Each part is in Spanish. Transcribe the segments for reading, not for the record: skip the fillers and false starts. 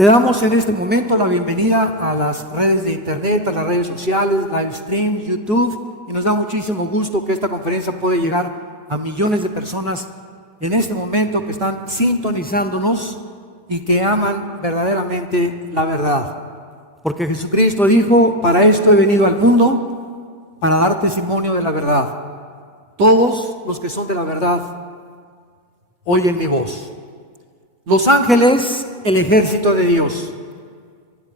Le damos en este momento la bienvenida a las redes de internet, a las redes sociales, live stream, YouTube, y nos da muchísimo gusto que esta conferencia pueda llegar a millones de personas en este momento que están sintonizándonos y que aman verdaderamente la verdad. Porque Jesucristo dijo: para esto he venido al mundo, para dar testimonio de la verdad. Todos los que son de la verdad oyen mi voz. Los ángeles, el ejército de Dios.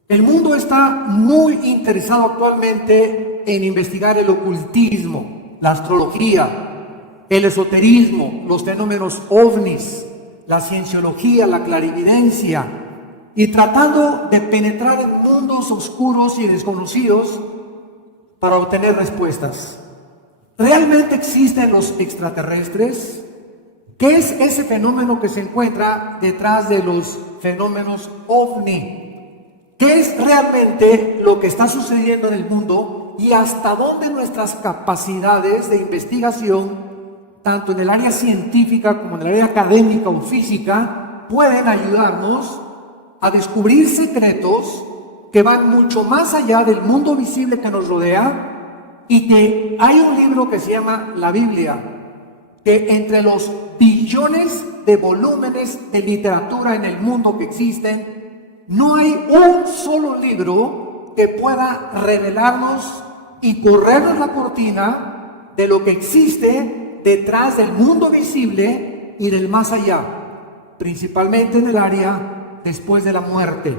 El mundo está muy interesado actualmente en investigar el ocultismo, la astrología, el esoterismo, los fenómenos ovnis, la cienciología, la clarividencia, y tratando de penetrar en mundos oscuros y desconocidos para obtener respuestas. ¿Realmente existen los extraterrestres? ¿Qué es ese fenómeno que se encuentra detrás de los fenómenos ovni? ¿Qué es realmente lo que está sucediendo en el mundo y hasta dónde nuestras capacidades de investigación, tanto en el área científica como en el área académica o física, pueden ayudarnos a descubrir secretos que van mucho más allá del mundo visible que nos rodea? Y que hay un libro que se llama la Biblia, que entre los billones de volúmenes de literatura en el mundo que existen, no hay un solo libro que pueda revelarnos y corrernos la cortina de lo que existe detrás del mundo visible y del más allá, principalmente en el área después de la muerte.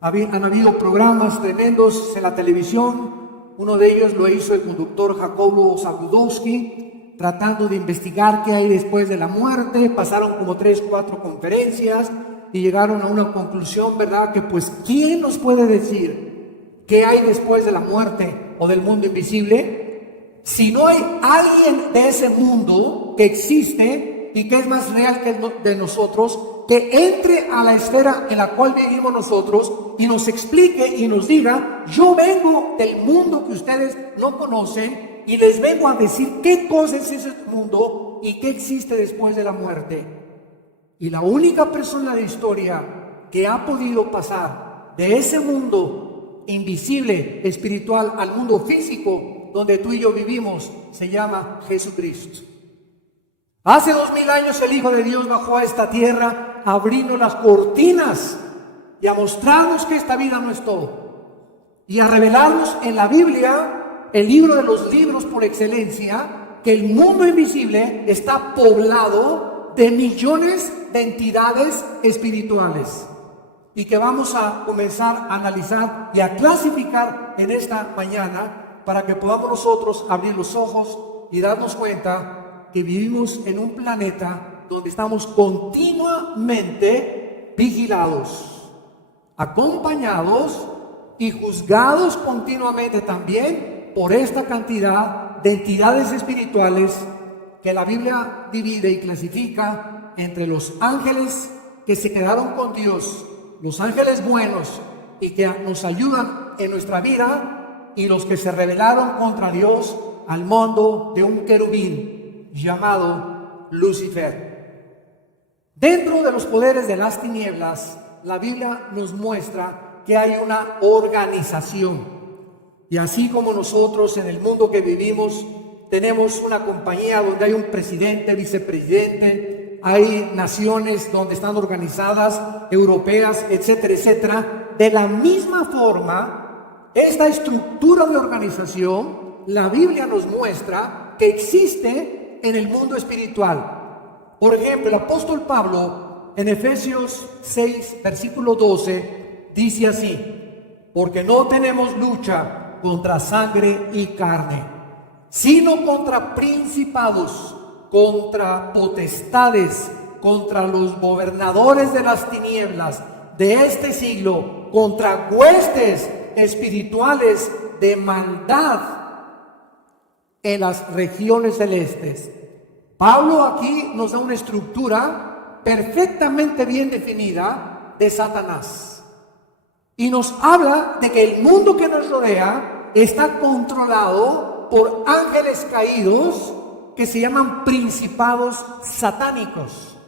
Han habido programas tremendos en la televisión. Uno de ellos lo hizo el conductor Jacobo Zabludowski, tratando de investigar qué hay después de la muerte. Pasaron como 3 o 4 conferencias y llegaron a una conclusión, ¿verdad? Que pues, ¿quién nos puede decir qué hay después de la muerte o del mundo invisible? Si no hay alguien de ese mundo que existe y que es más real que de nosotros, que entre a la esfera en la cual vivimos nosotros y nos explique y nos diga: yo vengo del mundo que ustedes no conocen y les vengo a decir qué cosa es ese mundo y qué existe después de la muerte. Y la única persona de la historia que ha podido pasar de ese mundo invisible, espiritual, al mundo físico donde tú y yo vivimos, se llama Jesucristo. Hace 2000 años el Hijo de Dios bajó a esta tierra a abrirnos las cortinas y a mostrarnos que esta vida no es todo, y a revelarnos en la Biblia, el libro de los libros por excelencia, que el mundo invisible está poblado de millones de entidades espirituales, y que vamos a comenzar a analizar y a clasificar en esta mañana para que podamos nosotros abrir los ojos y darnos cuenta que vivimos en un planeta donde estamos continuamente vigilados, acompañados y juzgados continuamente también por esta cantidad de entidades espirituales que la Biblia divide y clasifica entre los ángeles que se quedaron con Dios, los ángeles buenos y que nos ayudan en nuestra vida, y los que se rebelaron contra Dios al mando de un querubín llamado Lucifer. Dentro de los poderes de las tinieblas, la Biblia nos muestra que hay una organización, y así como nosotros en el mundo que vivimos tenemos una compañía donde hay un presidente, vicepresidente, hay naciones donde están organizadas, europeas, etcétera, etcétera. De la misma forma, esta estructura de organización, la Biblia nos muestra que existe en el mundo espiritual. Por ejemplo, el apóstol Pablo en Efesios 6, versículo 12, dice así: porque no tenemos lucha contra sangre y carne, sino contra principados, contra potestades, contra los gobernadores de las tinieblas de este siglo, contra huestes espirituales de maldad en las regiones celestes. Pablo aquí nos da una estructura perfectamente bien definida de Satanás, y nos habla de que el mundo que nos rodea está controlado por ángeles caídos que se llaman principados satánicos.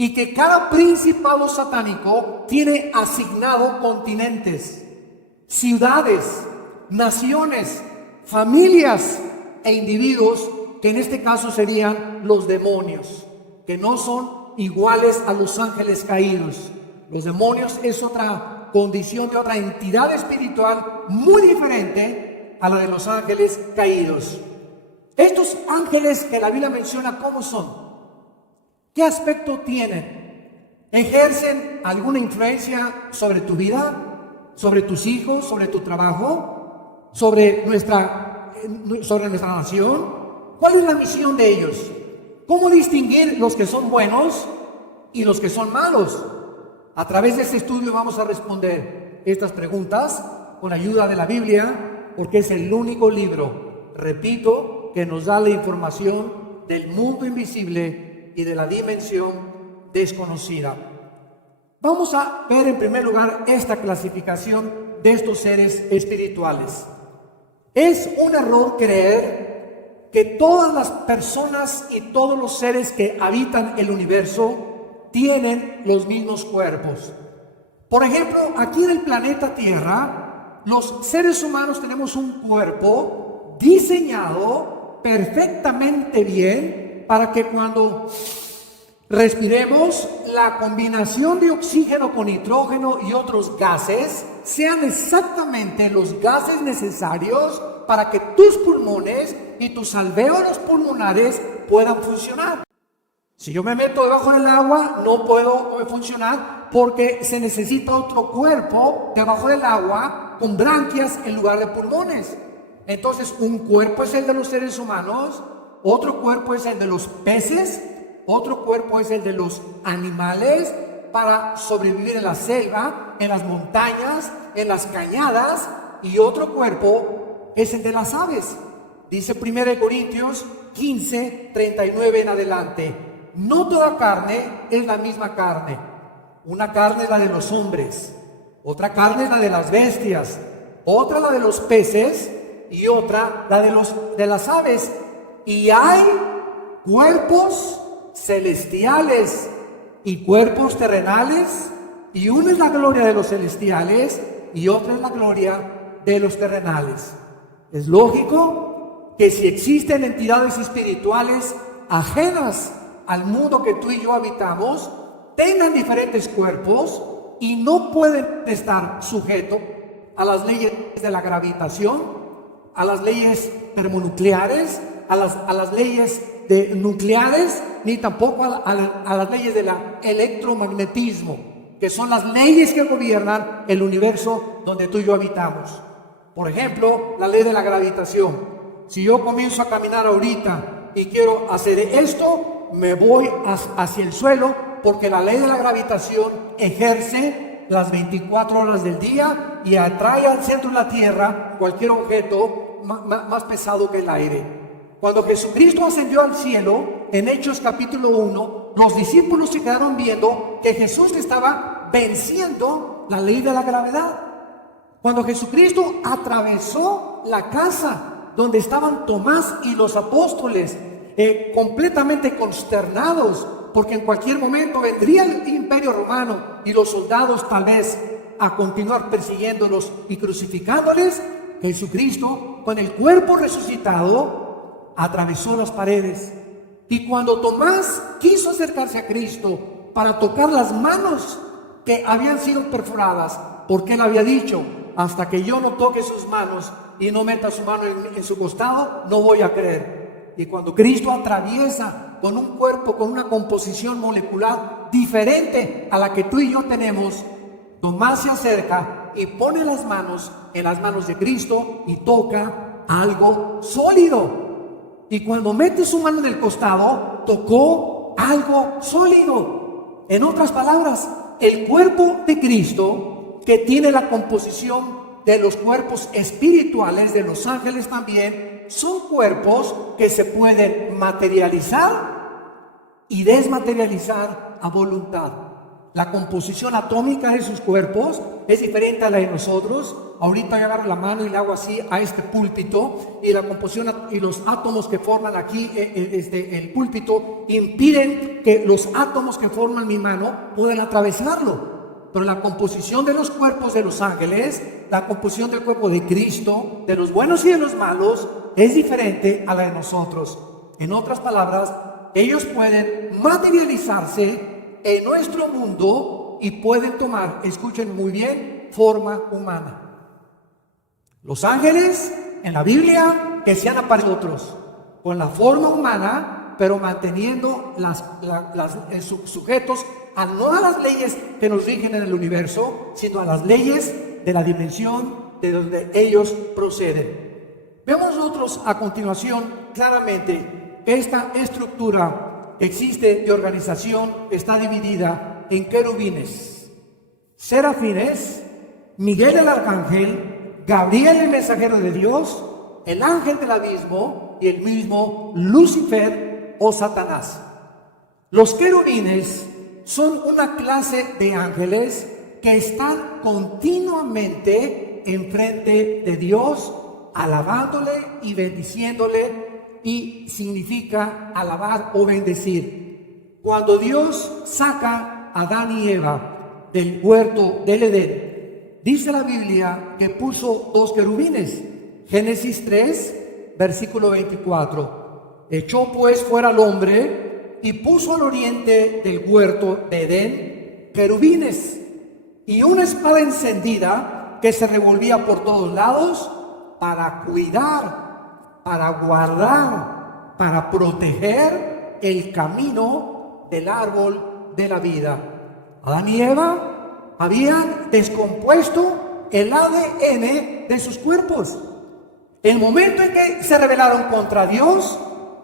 y que cada principado satánico tiene asignado continentes, ciudades, naciones, familias e individuos, que en este caso serían los demonios, que no son iguales a los ángeles caídos. Los demonios es otra condición de otra entidad espiritual muy diferente a la de los ángeles caídos. Estos ángeles que la Biblia menciona, ¿cómo son? ¿Qué aspecto tienen? ¿Ejercen alguna influencia sobre tu vida, sobre tus hijos, sobre tu trabajo, sobre nuestra nación? ¿Cuál es la misión de ellos? ¿Cómo distinguir los que son buenos y los que son malos? A través de este estudio vamos a responder estas preguntas con ayuda de la Biblia, porque es el único libro, repito, que nos da la información del mundo invisible y de la dimensión desconocida. Vamos a ver en primer lugar esta clasificación de estos seres espirituales. Es un error creer que todas las personas y todos los seres que habitan el universo tienen los mismos cuerpos. Por ejemplo, aquí en el planeta Tierra, los seres humanos tenemos un cuerpo diseñado perfectamente bien para que cuando respiremos, la combinación de oxígeno con nitrógeno y otros gases sean exactamente los gases necesarios para que tus pulmones y tus alvéolos pulmonares puedan funcionar. Si yo me meto debajo del agua, no puedo funcionar porque se necesita otro cuerpo debajo del agua con branquias en lugar de pulmones. Entonces, un cuerpo es el de los seres humanos, otro cuerpo es el de los peces, otro cuerpo es el de los animales para sobrevivir en la selva, en las montañas, en las cañadas, y otro cuerpo es el de las aves. Dice 1 Corintios 15, 39 en adelante: no toda carne es la misma carne. Una carne es la de los hombres, otra carne es la de las bestias, otra la de los peces y otra la de las aves. Y hay cuerpos celestiales y cuerpos terrenales, y una es la gloria de los celestiales y otra es la gloria de los terrenales. Es lógico que si existen entidades espirituales ajenas al mundo que tú y yo habitamos, tengan diferentes cuerpos y no pueden estar sujetos a las leyes de la gravitación, a las leyes termonucleares, a las leyes nucleares, ni tampoco a las leyes del electromagnetismo, que son las leyes que gobiernan el universo donde tú y yo habitamos. Por ejemplo, la ley de la gravitación. Si yo comienzo a caminar ahorita y quiero hacer esto, me voy hacia el suelo, porque la ley de la gravitación ejerce las 24 horas del día y atrae al centro de la Tierra cualquier objeto más pesado que el aire. Cuando Jesucristo ascendió al cielo, en Hechos capítulo 1, los discípulos se quedaron viendo que Jesús estaba venciendo la ley de la gravedad. Cuando Jesucristo atravesó la casa donde estaban Tomás y los apóstoles, completamente consternados, porque en cualquier momento vendría el imperio romano y los soldados tal vez a continuar persiguiéndolos y crucificándoles, Jesucristo, con el cuerpo resucitado, atravesó las paredes. Y cuando Tomás quiso acercarse a Cristo para tocar las manos que habían sido perforadas, porque él había dicho: hasta que yo no toque sus manos y no meta su mano en su costado, no voy a creer. Y cuando Cristo atraviesa con un cuerpo, con una composición molecular diferente a la que tú y yo tenemos, Tomás se acerca y pone las manos en las manos de Cristo y toca algo sólido. Y cuando mete su mano en el costado, tocó algo sólido. En otras palabras, el cuerpo de Cristo, que tiene la composición de los cuerpos espirituales de los ángeles también, son cuerpos que se pueden materializar y desmaterializar a voluntad. La composición atómica de sus cuerpos es diferente a la de nosotros. Ahorita yo agarro la mano y le hago así a este púlpito, y la composición y los átomos que forman aquí el púlpito impiden que los átomos que forman mi mano puedan atravesarlo. Pero la composición de los cuerpos de los ángeles, la composición del cuerpo de Cristo, de los buenos y de los malos, es diferente a la de nosotros. En otras palabras, ellos pueden materializarse en nuestro mundo y pueden tomar, escuchen muy bien, forma humana. Los ángeles en la Biblia que se han aparecido otros con la forma humana, pero manteniendo sujetos no a las leyes que nos rigen en el universo, sino a las leyes de la dimensión de donde ellos proceden. Vemos nosotros a continuación claramente que esta estructura que existe de organización está dividida en querubines, serafines, Miguel el arcángel, Gabriel el mensajero de Dios, el ángel del abismo y el mismo Lucifer o Satanás. Los querubines son una clase de ángeles que están continuamente enfrente de Dios, alabándole y bendiciéndole, y significa alabar o bendecir. Cuando Dios saca a Adán y Eva del huerto del Edén, dice la Biblia que puso dos querubines. Génesis 3, versículo 24. Echó pues fuera al hombre y puso al oriente del huerto de Edén querubines y una espada encendida que se revolvía por todos lados para cuidar, para guardar, para proteger el camino del árbol de la vida. Adán y Eva habían descompuesto el ADN de sus cuerpos. El momento en que se rebelaron contra Dios,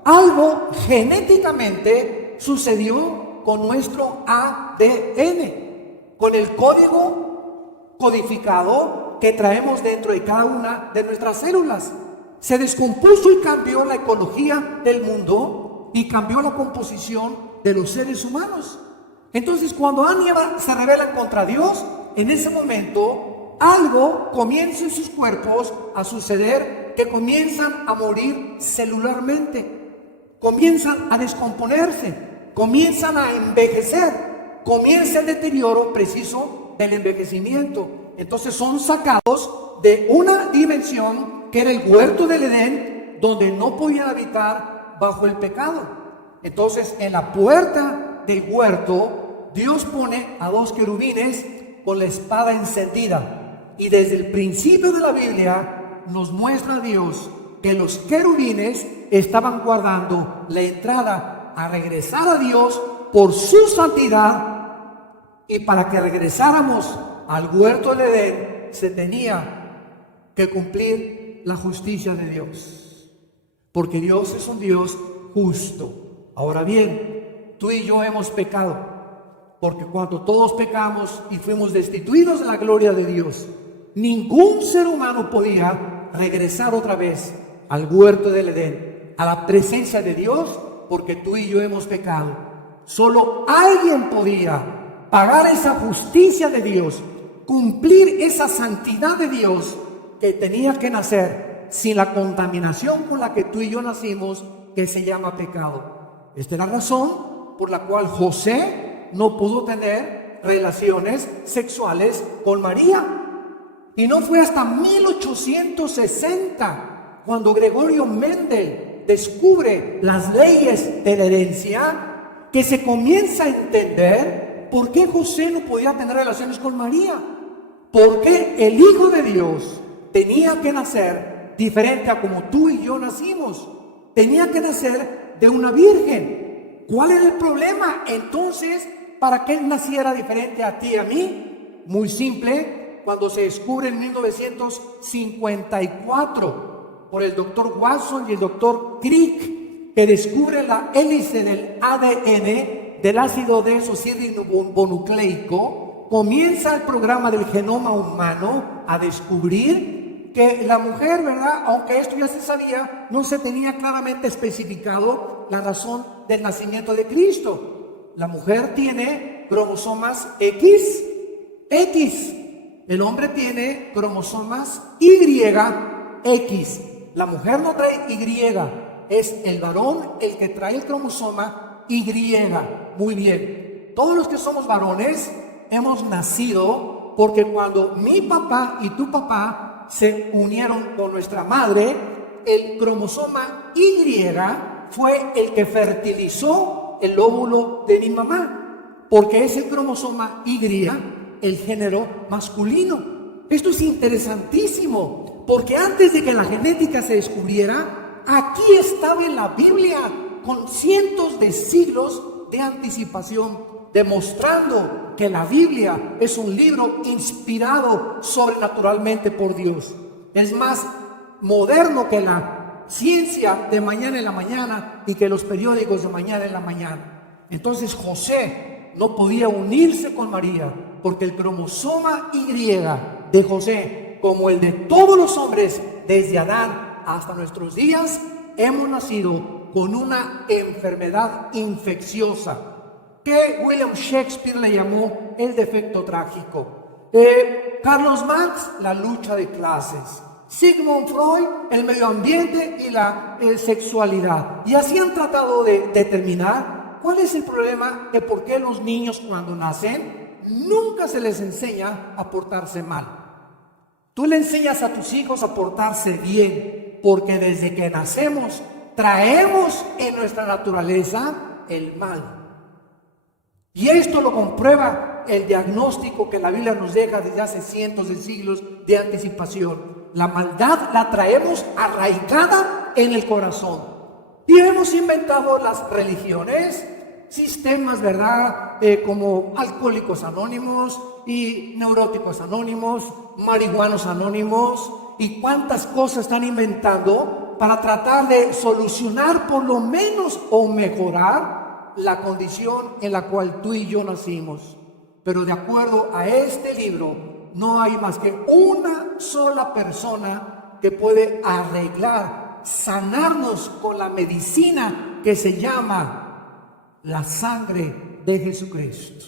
algo genéticamente sucedió con nuestro ADN, con el código codificado que traemos dentro de cada una de nuestras células. Se descompuso y cambió la ecología del mundo y cambió la composición de los seres humanos. Entonces, cuando Adán y Eva se rebelan contra Dios, en ese momento algo comienza en sus cuerpos a suceder, que comienzan a morir celularmente. Comienzan a descomponerse, comienzan a envejecer, comienza el deterioro preciso del envejecimiento. Entonces son sacados de una dimensión que era el huerto del Edén, donde no podían habitar bajo el pecado. Entonces en la puerta del huerto Dios pone a dos querubines con la espada encendida, y desde el principio de la Biblia nos muestra Dios que los querubines estaban guardando la entrada a regresar a Dios por su santidad, y para que regresáramos al huerto de Edén se tenía que cumplir la justicia de Dios, porque Dios es un Dios justo. Ahora bien, tú y yo hemos pecado, porque cuando todos pecamos y fuimos destituidos de la gloria de Dios, ningún ser humano podía regresar otra vez al huerto del Edén, a la presencia de Dios, porque tú y yo hemos pecado. Solo alguien podía pagar esa justicia de Dios, cumplir esa santidad de Dios, que tenía que nacer sin la contaminación con la que tú y yo nacimos, que se llama pecado. Esta es la razón por la cual José no pudo tener relaciones sexuales con María. Y no fue hasta 1860 cuando Gregorio Mendel descubre las leyes de la herencia, que se comienza a entender por qué José no podía tener relaciones con María. ¿Por qué el Hijo de Dios tenía que nacer diferente a como tú y yo nacimos? Tenía que nacer de una virgen. ¿Cuál era el problema entonces para que él naciera diferente a ti y a mí? Muy simple, cuando se descubre en 1954 por el doctor Watson y el doctor Crick, que descubre la hélice del ADN del ácido desoxirribonucleico, comienza el programa del genoma humano a descubrir que la mujer, ¿verdad? Aunque esto ya se sabía, no se tenía claramente especificado la razón del nacimiento de Cristo. La mujer tiene cromosomas XX. El hombre tiene cromosomas YX. La mujer no trae Y. Es el varón el que trae el cromosoma Y. Muy bien. Todos los que somos varones hemos nacido porque cuando mi papá y tu papá se unieron con nuestra madre, el cromosoma Y fue el que fertilizó el óvulo de mi mamá, porque es el cromosoma Y, el género masculino. Esto es interesantísimo, porque antes de que la genética se descubriera, aquí estaba en la Biblia, con cientos de siglos de anticipación, demostrando que la Biblia es un libro inspirado sobrenaturalmente por Dios. Es más moderno que la ciencia de mañana en la mañana y que los periódicos de mañana en la mañana. Entonces José no podía unirse con María, porque el cromosoma Y de José, como el de todos los hombres desde Adán hasta nuestros días, hemos nacido con una enfermedad infecciosa que William Shakespeare le llamó el defecto trágico. Carlos Marx, la lucha de clases. Sigmund Freud, el medio ambiente y la sexualidad. Y así han tratado de determinar cuál es el problema de por qué los niños cuando nacen nunca se les enseña a portarse mal. Tú le enseñas a tus hijos a portarse bien, porque desde que nacemos traemos en nuestra naturaleza el mal. Y esto lo comprueba el diagnóstico que la Biblia nos deja desde hace cientos de siglos de anticipación. La maldad la traemos arraigada en el corazón. Y hemos inventado las religiones, sistemas, ¿verdad? Como Alcohólicos Anónimos y Neuróticos Anónimos, Marihuanos Anónimos, y cuántas cosas están inventando para tratar de solucionar por lo menos o mejorar la condición en la cual tú y yo nacimos. Pero de acuerdo a este libro, no hay más que una sola persona que puede arreglar, sanarnos con la medicina que se llama la sangre de Jesucristo.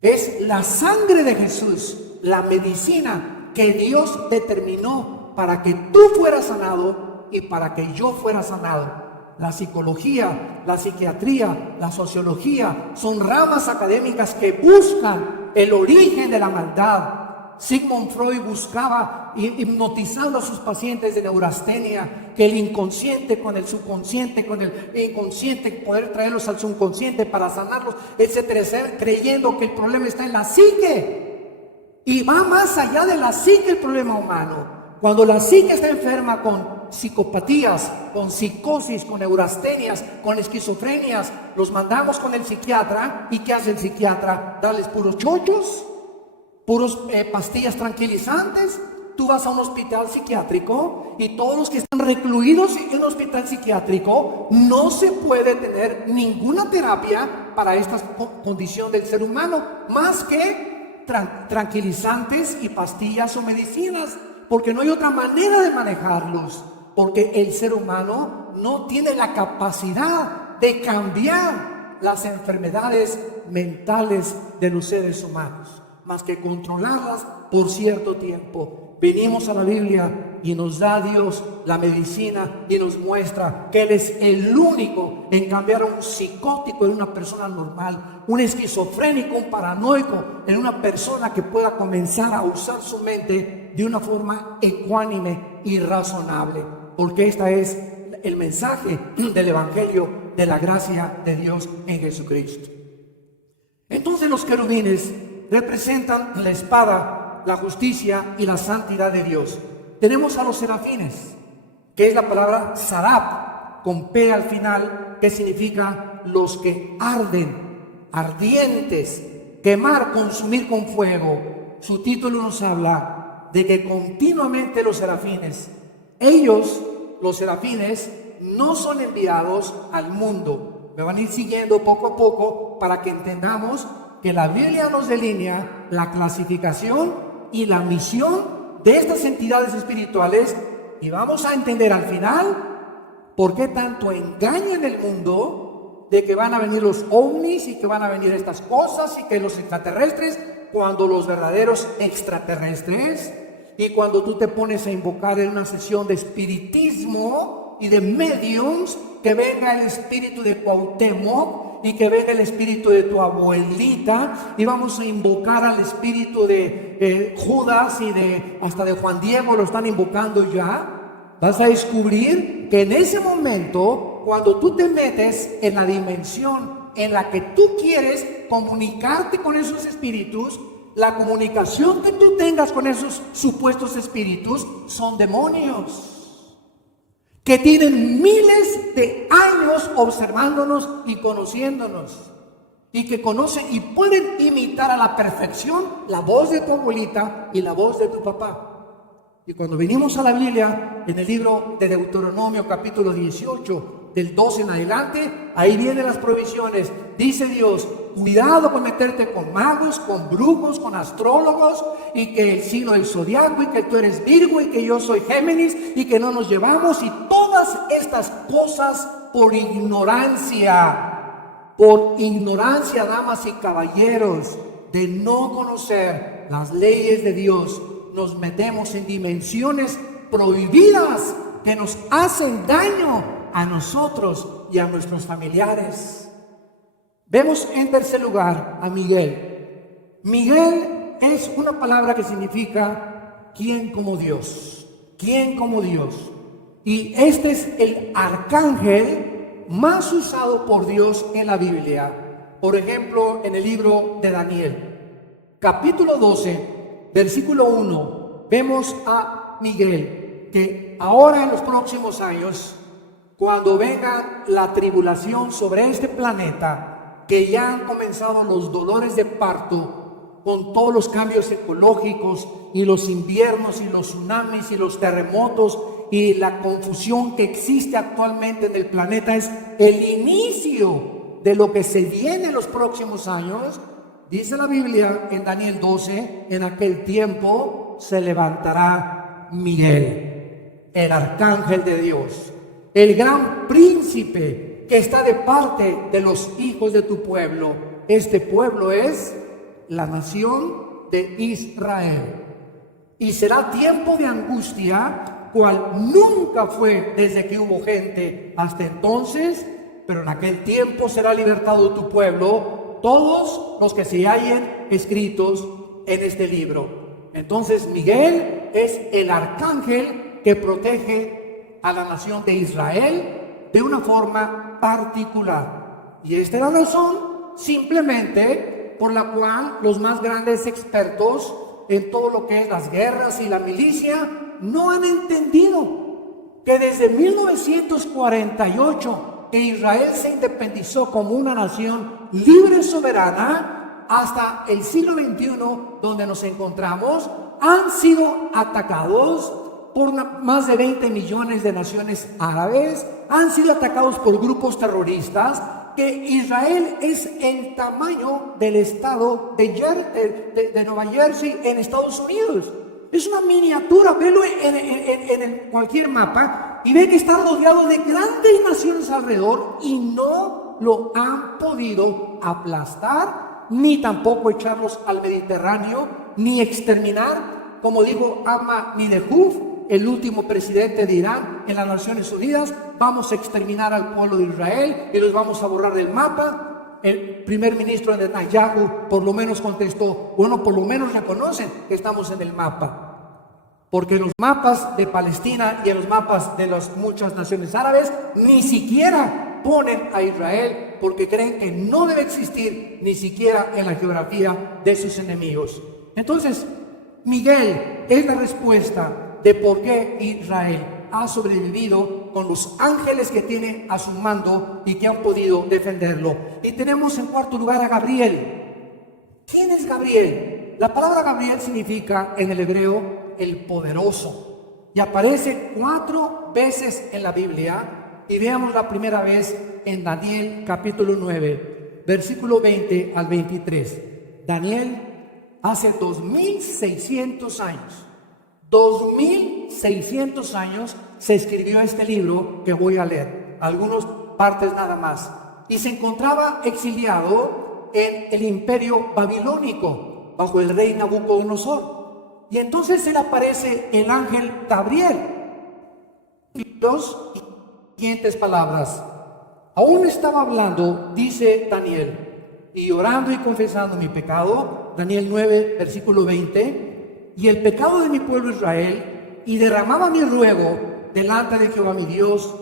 Es la sangre de Jesús, la medicina que Dios determinó para que tú fueras sanado y para que yo fuera sanado. La psicología, la psiquiatría, la sociología son ramas académicas que buscan el origen de la maldad. Sigmund Freud buscaba, hipnotizando a sus pacientes de neurastenia, que el inconsciente con el subconsciente, con el inconsciente, poder traerlos al subconsciente para sanarlos, etcétera, etcétera, creyendo que el problema está en la psique. Y va más allá de la psique el problema humano. Cuando la psique está enferma con psicopatías, con psicosis, con neurastenias, con esquizofrenias, los mandamos con el psiquiatra. ¿Y qué hace el psiquiatra? Darles puros chochos, puros pastillas tranquilizantes. Tú vas a un hospital psiquiátrico y todos los que están recluidos en un hospital psiquiátrico, no se puede tener ninguna terapia para esta condición del ser humano, más que tranquilizantes y pastillas o medicinas, porque no hay otra manera de manejarlos, porque el ser humano no tiene la capacidad de cambiar las enfermedades mentales de los seres humanos, más que controlarlas por cierto tiempo. Venimos a la Biblia y nos da Dios la medicina y nos muestra que Él es el único en cambiar a un psicótico en una persona normal, un esquizofrénico, un paranoico en una persona que pueda comenzar a usar su mente de una forma ecuánime y razonable, porque este es el mensaje del Evangelio de la gracia de Dios en Jesucristo. Entonces los querubines representan la espada, la justicia y la santidad de Dios. Tenemos a los serafines, que es la palabra sarab, con P al final, que significa los que arden, ardientes, quemar, consumir con fuego. Su título nos habla de que continuamente los serafines, ellos, los serafines, no son enviados al mundo. Me van a ir siguiendo poco a poco para que entendamos que la Biblia nos delinea la clasificación y la misión de estas entidades espirituales, y vamos a entender al final por qué tanto engaño en el mundo de que van a venir los ovnis y que van a venir estas cosas y que los extraterrestres, cuando los verdaderos extraterrestres, y cuando tú te pones a invocar en una sesión de espiritismo y de mediums, que venga el espíritu de Cuauhtémoc y que venga el espíritu de tu abuelita, y vamos a invocar al espíritu de Judas y hasta de Juan Diego, lo están invocando ya. Vas a descubrir que en ese momento, cuando tú te metes en la dimensión en la que tú quieres comunicarte con esos espíritus, la comunicación que tú tengas con esos supuestos espíritus son demonios que tienen miles de años observándonos y conociéndonos, y que conocen y pueden imitar a la perfección la voz de tu abuelita y la voz de tu papá. Y cuando venimos a la Biblia, en el libro de Deuteronomio capítulo 18, del 12 en adelante, ahí vienen las provisiones. Dice Dios: cuidado con meterte con magos, con brujos, con astrólogos, y que el signo del zodiaco, y que tú eres Virgo, y que yo soy Géminis, y que no nos llevamos, y todas estas cosas por ignorancia, damas y caballeros, de no conocer las leyes de Dios. Nos metemos en dimensiones prohibidas que nos hacen daño a nosotros y a nuestros familiares. Vemos en tercer lugar a Miguel. Miguel es una palabra que significa ¿quién como Dios? ¿Quién como Dios? Y este es el arcángel más usado por Dios en la Biblia. Por ejemplo, en el libro de Daniel, capítulo 12, versículo 1, vemos a Miguel, que ahora en los próximos años, cuando venga la tribulación sobre este planeta, que ya han comenzado los dolores de parto, con todos los cambios ecológicos y los inviernos y los tsunamis y los terremotos y la confusión que existe actualmente en el planeta, es el inicio de lo que se viene en los próximos años. Dice la Biblia en Daniel 12, en aquel tiempo se levantará Miguel, el arcángel de Dios, el gran príncipe que está de parte de los hijos de tu pueblo. Este pueblo es la nación de Israel. Y será tiempo de angustia, cual nunca fue desde que hubo gente hasta entonces, pero en aquel tiempo será libertado tu pueblo, todos los que se hallen escritos en este libro. Entonces Miguel es el arcángel que protege a la nación de Israel de una forma particular. Y esta es la razón simplemente por la cual los más grandes expertos en todo lo que es las guerras y la milicia no han entendido que desde 1948, que Israel se independizó como una nación libre y soberana, hasta el siglo XXI, donde nos encontramos, han sido atacados por más de 20 millones de naciones árabes, han sido atacados por grupos terroristas, que Israel es el tamaño del estado de Nueva Jersey en Estados Unidos. Es una miniatura, velo en cualquier mapa y ve que está rodeado de grandes naciones alrededor y no lo han podido aplastar, ni tampoco echarlos al Mediterráneo, ni exterminar, como dijo Ahmadinejad, el último presidente de Irán en las Naciones Unidas: vamos a exterminar al pueblo de Israel y los vamos a borrar del mapa. El primer ministro de Netanyahu por lo menos contestó: bueno, por lo menos reconocen que estamos en el mapa. Porque en los mapas de Palestina y en los mapas de las muchas naciones árabes ni siquiera ponen a Israel, porque creen que no debe existir ni siquiera en la geografía de sus enemigos. Entonces, Miguel es la respuesta de por qué Israel ha sobrevivido con los ángeles que tiene a su mando y que han podido defenderlo. Y tenemos en cuarto lugar a Gabriel. ¿Quién es Gabriel? La palabra Gabriel significa en el hebreo el poderoso, y aparece 4 veces en la Biblia. Y veamos la primera vez en Daniel capítulo 9, versículo 20 al 23. Daniel, hace 2600 años, 2600 años se escribió este libro que voy a leer, algunas partes nada más. y se encontraba exiliado en el imperio babilónico bajo el rey Nabucodonosor. Y entonces se le aparece el ángel Gabriel. Dos siguientes palabras. Aún estaba hablando, dice Daniel, y orando y confesando mi pecado, Daniel 9, versículo 20, y el pecado de mi pueblo Israel, y derramaba mi ruego delante de Jehová mi Dios,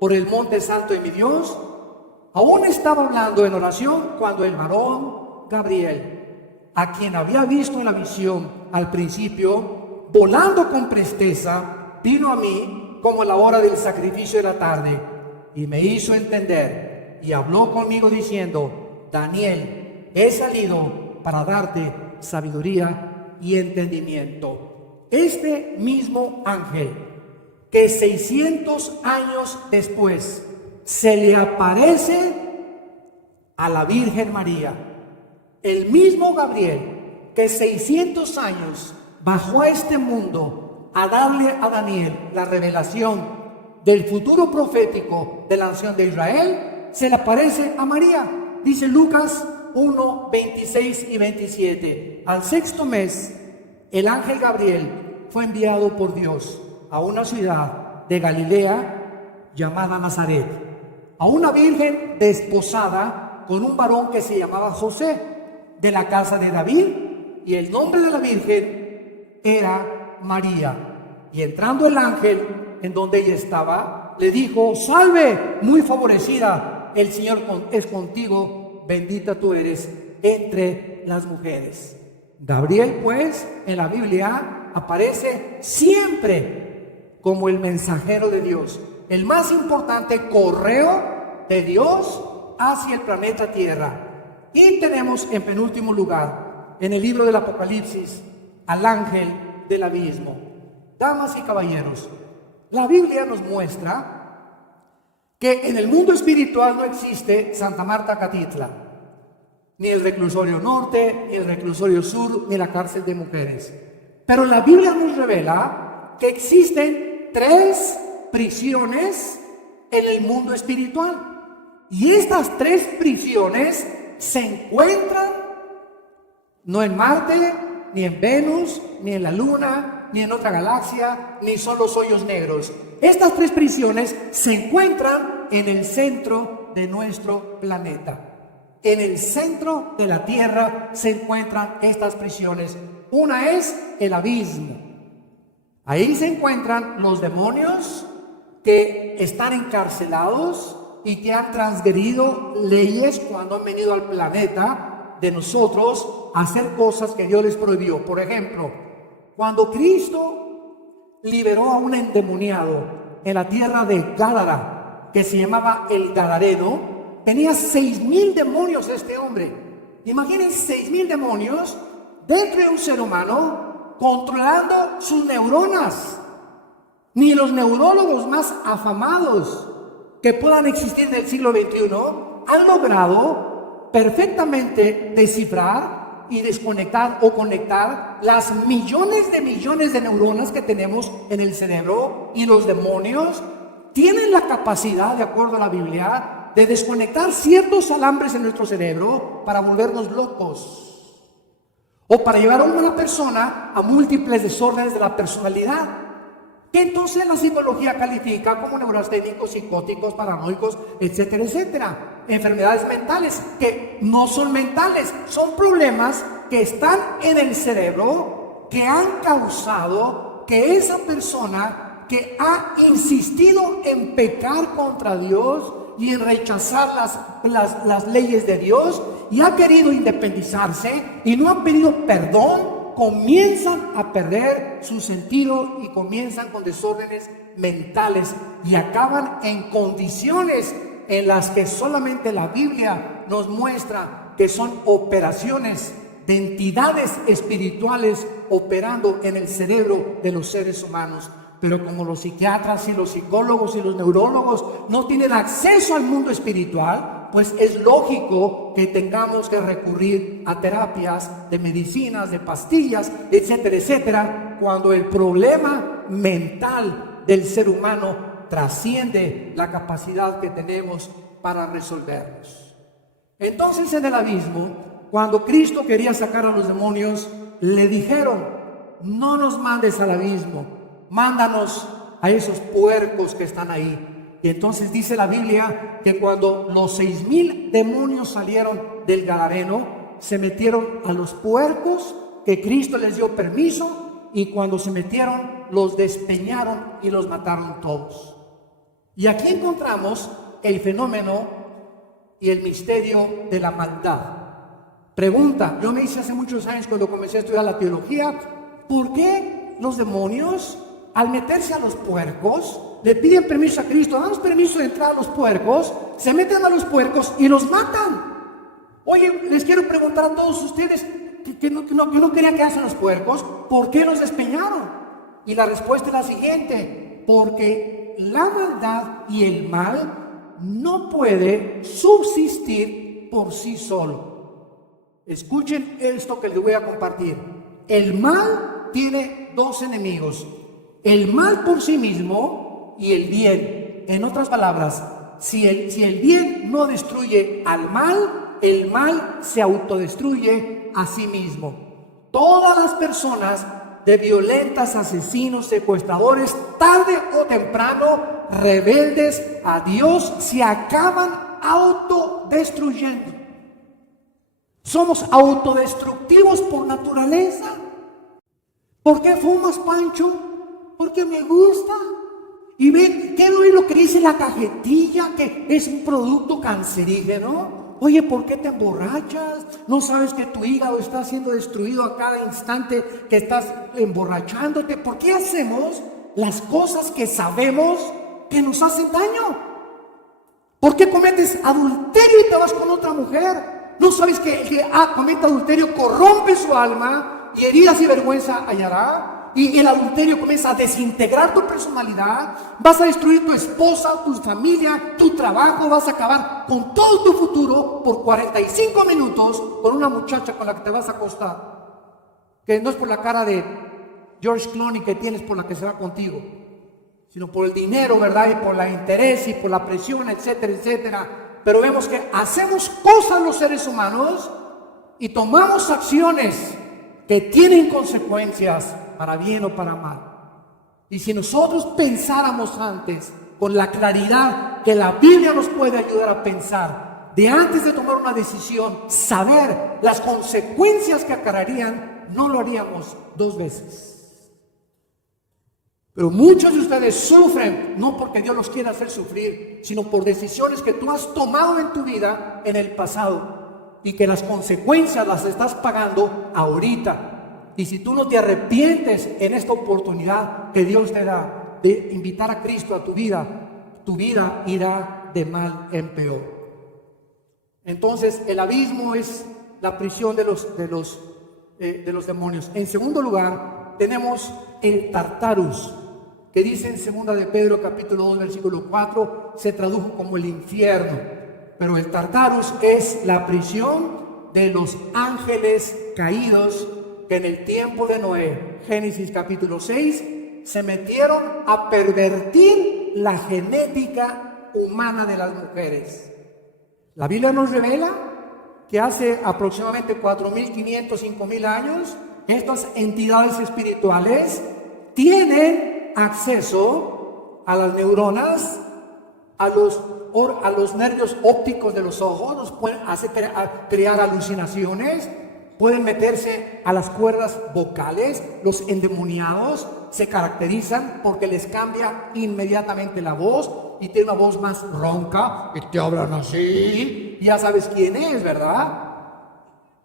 por el monte santo de mi Dios. Aún estaba hablando en oración cuando el varón Gabriel, a quien había visto en la visión al principio, volando con presteza, vino a mí como a la hora del sacrificio de la tarde, y me hizo entender, y habló conmigo diciendo: Daniel, he salido para darte sabiduría y entendimiento. Este mismo ángel, que 600 años después se le aparece a la Virgen María, el mismo Gabriel que 600 años bajó a este mundo a darle a Daniel la revelación del futuro profético de la nación de Israel, se le aparece a María. Dice Lucas 1, 26 y 27. Al sexto mes, el ángel Gabriel fue enviado por Dios a una ciudad de Galilea llamada Nazaret, a una virgen desposada con un varón que se llamaba José, de la casa de David, y el nombre de la virgen era María. Y entrando el ángel en donde ella estaba, le dijo: salve, muy favorecida, el Señor es contigo, bendita tú eres entre las mujeres. Gabriel, pues, en la Biblia aparece siempre como el mensajero de Dios, el más importante correo de Dios hacia el planeta Tierra. Y tenemos en penúltimo lugar, en el libro del Apocalipsis, al ángel del abismo. Damas y caballeros, la Biblia nos muestra que en el mundo espiritual no existe Santa Marta Catitla, ni el reclusorio norte, ni el reclusorio sur, ni la cárcel de mujeres. Pero la Biblia nos revela que existen 3 prisiones en el mundo espiritual. Y estas 3 prisiones se encuentran no en Marte, ni en Venus, ni en la Luna, ni en otra galaxia, ni son los hoyos negros. Estas 3 prisiones se encuentran en el centro de nuestro planeta. En el centro de la Tierra se encuentran estas prisiones. Una es el abismo. Ahí se encuentran los demonios que están encarcelados y que han transgredido leyes cuando han venido al planeta de nosotros a hacer cosas que Dios les prohibió. Por ejemplo, cuando Cristo liberó a un endemoniado en la tierra de Gádara, que se llamaba el Gadareno, tenía 6,000 demonios este hombre. Imagínense 6,000 demonios dentro de un ser humano controlando sus neuronas. Ni los neurólogos más afamados que puedan existir en el siglo XXI han logrado perfectamente descifrar y desconectar o conectar las millones de neuronas que tenemos en el cerebro. Y los demonios tienen la capacidad, de acuerdo a la Biblia, de desconectar ciertos alambres en nuestro cerebro para volvernos locos o para llevar a una persona a múltiples desórdenes de la personalidad, que entonces la psicología califica como neurasténicos, psicóticos, paranoicos, etcétera, etcétera. Enfermedades mentales que no son mentales, son problemas que están en el cerebro, que han causado que esa persona que ha insistido en pecar contra Dios y en rechazar las leyes de Dios y ha querido independizarse y no ha pedido perdón, comienzan a perder su sentido y comienzan con desórdenes mentales y acaban en condiciones en las que solamente la Biblia nos muestra que son operaciones de entidades espirituales operando en el cerebro de los seres humanos. Pero como los psiquiatras y los psicólogos y los neurólogos no tienen acceso al mundo espiritual, pues es lógico que tengamos que recurrir a terapias de medicinas, de pastillas, etcétera, etcétera, cuando el problema mental del ser humano trasciende la capacidad que tenemos para resolverlos. Entonces en el abismo, cuando Cristo quería sacar a los demonios, le dijeron: no nos mandes al abismo, mándanos a esos puercos que están ahí. Y entonces dice la Biblia que cuando los 6,000 demonios salieron del Gadareno, se metieron a los puercos, que Cristo les dio permiso, y cuando se metieron, los despeñaron y los mataron todos. Y aquí encontramos el fenómeno y el misterio de la maldad. Pregunta, yo me hice hace muchos años cuando comencé a estudiar la teología: ¿por qué los demonios, al meterse a los puercos, le piden permiso a Cristo? Damos permiso de entrar a los puercos, se meten a los puercos y los matan. Oye, les quiero preguntar a todos ustedes que no querían quedarse en los puercos, ¿por qué los despeñaron? Y la respuesta es la siguiente: porque la maldad y el mal no puede subsistir por sí solo. Escuchen esto que les voy a compartir. El mal tiene dos enemigos: el mal por sí mismo y el bien. En otras palabras, si el bien no destruye al mal, el mal se autodestruye a sí mismo. Todas las personas de violentas, asesinos, secuestradores, tarde o temprano, rebeldes a Dios, se acaban autodestruyendo. Somos autodestructivos por naturaleza. ¿Por qué fumas, Pancho? Porque me gusta. Y ven, ¿qué no es lo que dice la cajetilla? Que es un producto cancerígeno. Oye, ¿por qué te emborrachas? ¿No sabes que tu hígado está siendo destruido a cada instante que estás emborrachándote? ¿Por qué hacemos las cosas que sabemos que nos hacen daño? ¿Por qué cometes adulterio y te vas con otra mujer? ¿No sabes que el que comete adulterio corrompe su alma y heridas y vergüenza hallará? Y el adulterio comienza a desintegrar tu personalidad. Vas a destruir tu esposa, tu familia, tu trabajo. Vas a acabar con todo tu futuro por 45 minutos con una muchacha con la que te vas a acostar, que no es por la cara de George Clooney que tienes por la que se va contigo, sino por el dinero, ¿verdad? Y por el interés y por la presión, etcétera, etcétera. Pero vemos que hacemos cosas los seres humanos y tomamos acciones que tienen consecuencias para bien o para mal. Y si nosotros pensáramos antes con la claridad que la Biblia nos puede ayudar a pensar, de antes de tomar una decisión, saber las consecuencias que acarrearían, no lo haríamos dos veces. Pero muchos de ustedes sufren no porque Dios los quiera hacer sufrir, sino por decisiones que tú has tomado en tu vida en el pasado y que las consecuencias las estás pagando ahorita. Y si tú no te arrepientes en esta oportunidad que Dios te da de invitar a Cristo a tu vida irá de mal en peor. Entonces el abismo es la prisión de los demonios. En segundo lugar, tenemos el Tartarus, que dice en 2 de Pedro capítulo 2 versículo 4, se tradujo como el infierno. Pero el Tartarus es la prisión de los ángeles caídos, que en el tiempo de Noé, Génesis capítulo 6, se metieron a pervertir la genética humana de las mujeres. La Biblia nos revela que hace aproximadamente 4,500, 5,000 años, estas entidades espirituales tienen acceso a las neuronas, a los nervios ópticos de los ojos, nos pueden hacer crear alucinaciones. Pueden meterse a las cuerdas vocales. Los endemoniados se caracterizan porque les cambia inmediatamente la voz y tiene una voz más ronca y te hablan así. Ya sabes quién es, ¿verdad?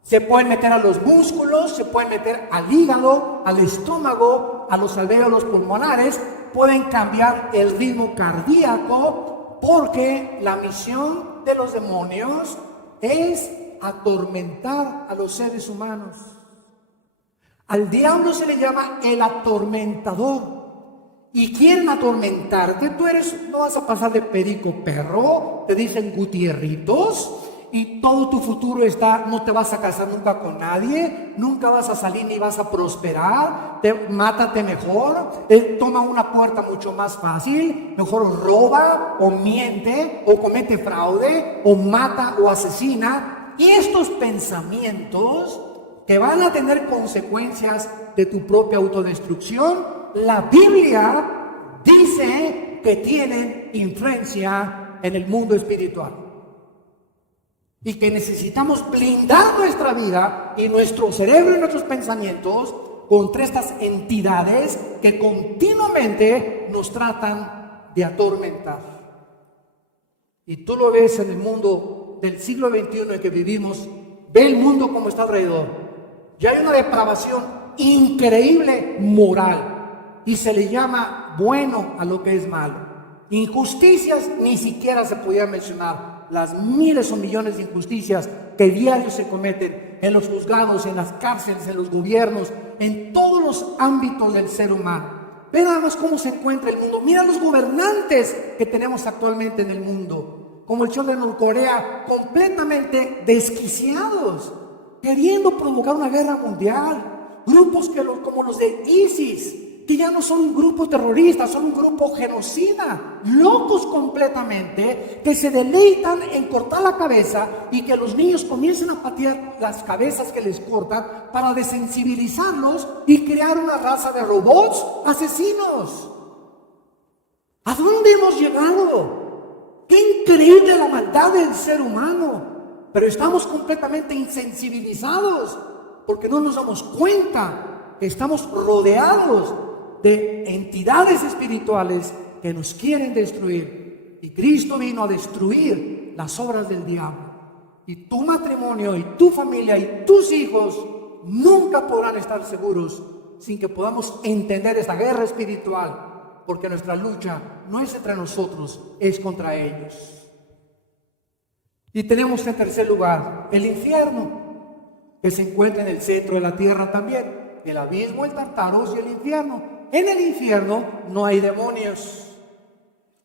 Se pueden meter a los músculos, se pueden meter al hígado, al estómago, a los alvéolos pulmonares. Pueden cambiar el ritmo cardíaco porque la misión de los demonios es atormentar a los seres humanos. Al diablo se le llama el atormentador y quieren atormentarte. No vas a pasar de perico perro, te dicen Gutierritos y todo tu futuro está, no te vas a casar nunca con nadie, nunca vas a salir ni vas a prosperar, mátate mejor, toma una puerta mucho más fácil, mejor roba o miente o comete fraude o mata o asesina. Y estos pensamientos que van a tener consecuencias de tu propia autodestrucción, la Biblia dice que tienen influencia en el mundo espiritual. Y que necesitamos blindar nuestra vida y nuestro cerebro y nuestros pensamientos contra estas entidades que continuamente nos tratan de atormentar. Y tú lo ves en el mundo del siglo XXI en que vivimos, ve el mundo como está alrededor. Ya hay una depravación increíble moral y se le llama bueno a lo que es malo. Injusticias ni siquiera se podía mencionar. Las miles o millones de injusticias que diario se cometen en los juzgados, en las cárceles, en los gobiernos, en todos los ámbitos del ser humano. Ve nada más cómo se encuentra el mundo. Mira los gobernantes que tenemos actualmente en el mundo, como el show de Norcorea, completamente desquiciados, queriendo provocar una guerra mundial. Grupos como los de ISIS, que ya no son un grupo terrorista, son un grupo genocida, locos completamente, que se deleitan en cortar la cabeza y que los niños comiencen a patear las cabezas que les cortan para desensibilizarlos y crear una raza de robots asesinos. ¿A dónde hemos llegado? ¡Qué increíble la maldad del ser humano! Pero estamos completamente insensibilizados porque no nos damos cuenta que estamos rodeados de entidades espirituales que nos quieren destruir. Y Cristo vino a destruir las obras del diablo. Y tu matrimonio y tu familia y tus hijos nunca podrán estar seguros sin que podamos entender esta guerra espiritual, porque nuestra lucha no es entre nosotros, es contra ellos. Y tenemos en tercer lugar el infierno, que se encuentra en el centro de la tierra también. El abismo, el Tartaros y el infierno. En el infierno no hay demonios.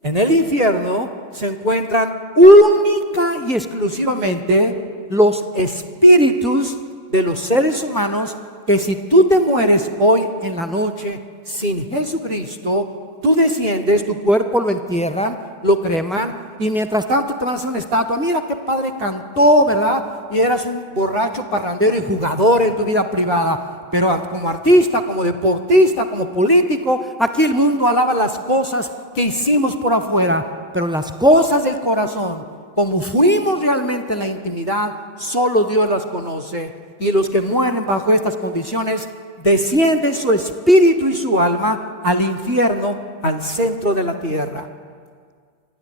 En el infierno se encuentran única y exclusivamente los espíritus de los seres humanos que si tú te mueres hoy en la noche sin Jesucristo, tú desciendes, tu cuerpo lo entierran, lo creman y mientras tanto te van a hacer una estatua. Mira qué padre cantó, ¿verdad? Y eras un borracho, parrandero y jugador en tu vida privada. Pero como artista, como deportista, como político, aquí el mundo alaba las cosas que hicimos por afuera, pero las cosas del corazón, como fuimos realmente en la intimidad, solo Dios las conoce. Y los que mueren bajo estas condiciones, desciende su espíritu y su alma al infierno, al centro de la tierra.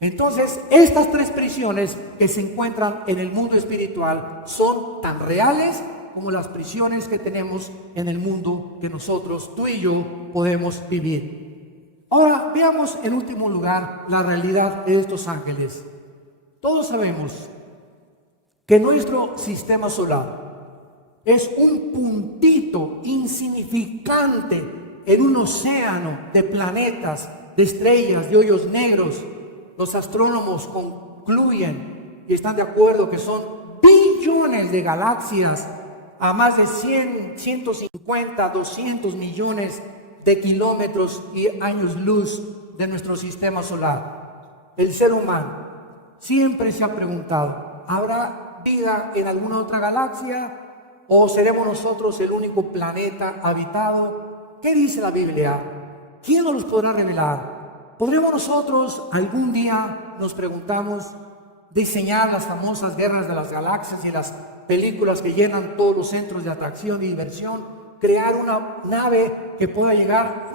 Entonces, estas tres prisiones que se encuentran en el mundo espiritual son tan reales como las prisiones que tenemos en el mundo que nosotros, tú y yo, podemos vivir. Ahora, veamos en último lugar la realidad de estos ángeles. Todos sabemos que nuestro sistema solar es un puntito insignificante en un océano de planetas, de estrellas, de hoyos negros. Los astrónomos concluyen y están de acuerdo que son billones de galaxias a más de 100, 150, 200 millones de kilómetros y años luz de nuestro sistema solar. El ser humano siempre se ha preguntado, ¿habrá vida en alguna otra galaxia? ¿O seremos nosotros el único planeta habitado? ¿Qué dice la Biblia? ¿Quién nos los podrá revelar? ¿Podremos nosotros algún día, nos preguntamos, diseñar las famosas guerras de las galaxias y las películas que llenan todos los centros de atracción y diversión, crear una nave que pueda llegar,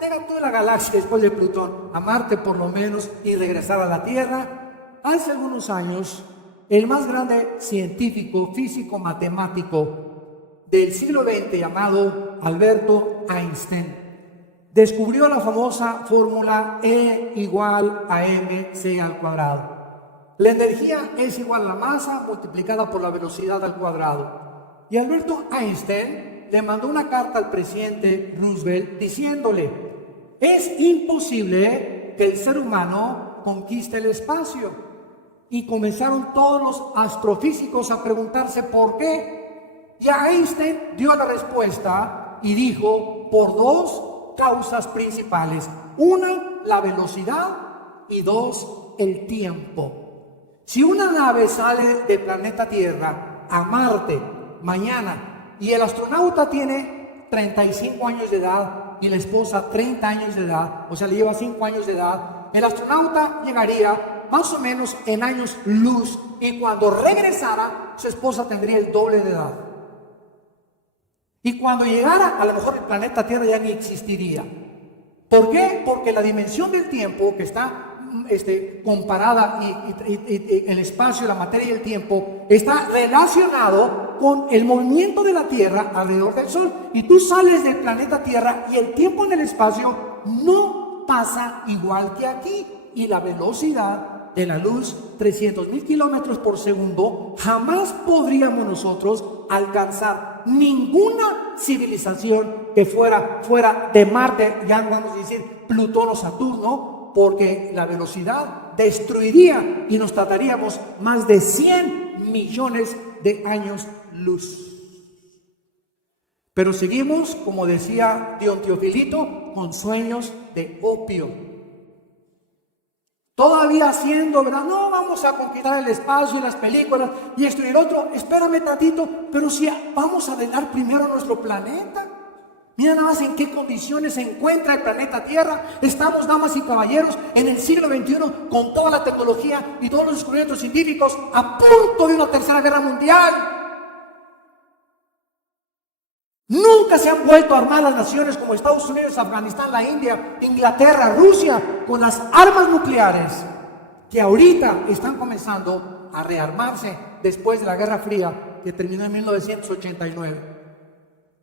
deja toda la galaxia después de Plutón, a Marte por lo menos, y regresar a la Tierra? Hace algunos años, el más grande científico, físico, matemático del siglo XX, llamado Alberto Einstein, descubrió la famosa fórmula E igual a mc al cuadrado. La energía es igual a la masa multiplicada por la velocidad al cuadrado. Y Alberto Einstein le mandó una carta al presidente Roosevelt diciéndole: es imposible que el ser humano conquiste el espacio. Y comenzaron todos los astrofísicos a preguntarse por qué. Y Einstein dio la respuesta y dijo, por dos causas principales. Una, la velocidad, y dos, el tiempo. Si una nave sale del planeta Tierra a Marte mañana y el astronauta tiene 35 años de edad y la esposa 30 años de edad, o sea, le lleva 5 años de edad, el astronauta llegaría más o menos en años luz, y cuando regresara, su esposa tendría el doble de edad. Y cuando llegara, a lo mejor el planeta Tierra ya ni existiría. ¿Por qué? Porque la dimensión del tiempo, que está comparada y el espacio, la materia y el tiempo, está relacionado con el movimiento de la Tierra alrededor del Sol. Y tú sales del planeta Tierra y el tiempo en el espacio no pasa igual que aquí. Y la velocidad de la luz, 300,000 kilómetros por segundo, jamás podríamos nosotros alcanzar ninguna civilización que fuera de Marte, ya vamos a decir Plutón o Saturno, porque la velocidad destruiría y nos trataríamos más de 100 millones de años luz. Pero seguimos, como decía Dion Teofilito, con sueños de opio. Todavía haciendo, ¿verdad? No, vamos a conquistar el espacio y las películas y esto y el otro. Espérame tantito, pero si vamos a arreglar primero nuestro planeta. Mira nada más en qué condiciones se encuentra el planeta Tierra. Estamos, damas y caballeros, en el siglo XXI, con toda la tecnología y todos los descubrimientos científicos, a punto de una tercera guerra mundial. Nunca se han vuelto a armar las naciones como Estados Unidos, Afganistán, la India, Inglaterra, Rusia, con las armas nucleares que ahorita están comenzando a rearmarse después de la Guerra Fría que terminó en 1989.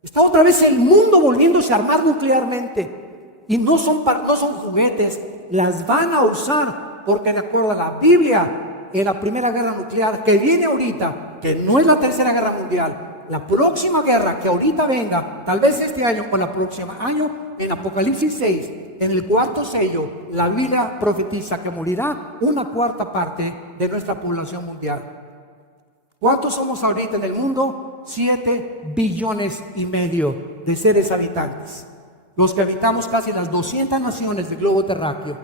Está otra vez el mundo volviéndose a armar nuclearmente. Y no son juguetes, las van a usar, porque de acuerdo a la Biblia, en la primera guerra nuclear que viene ahorita, que no es la tercera guerra mundial, la próxima guerra que ahorita venga, tal vez este año o el próximo año, en Apocalipsis 6, en el cuarto sello, la Biblia profetiza que morirá una cuarta parte de nuestra población mundial. ¿Cuántos somos ahorita en el mundo? 7,5 billones de seres habitantes. Los que habitamos casi las 200 naciones del globo terráqueo.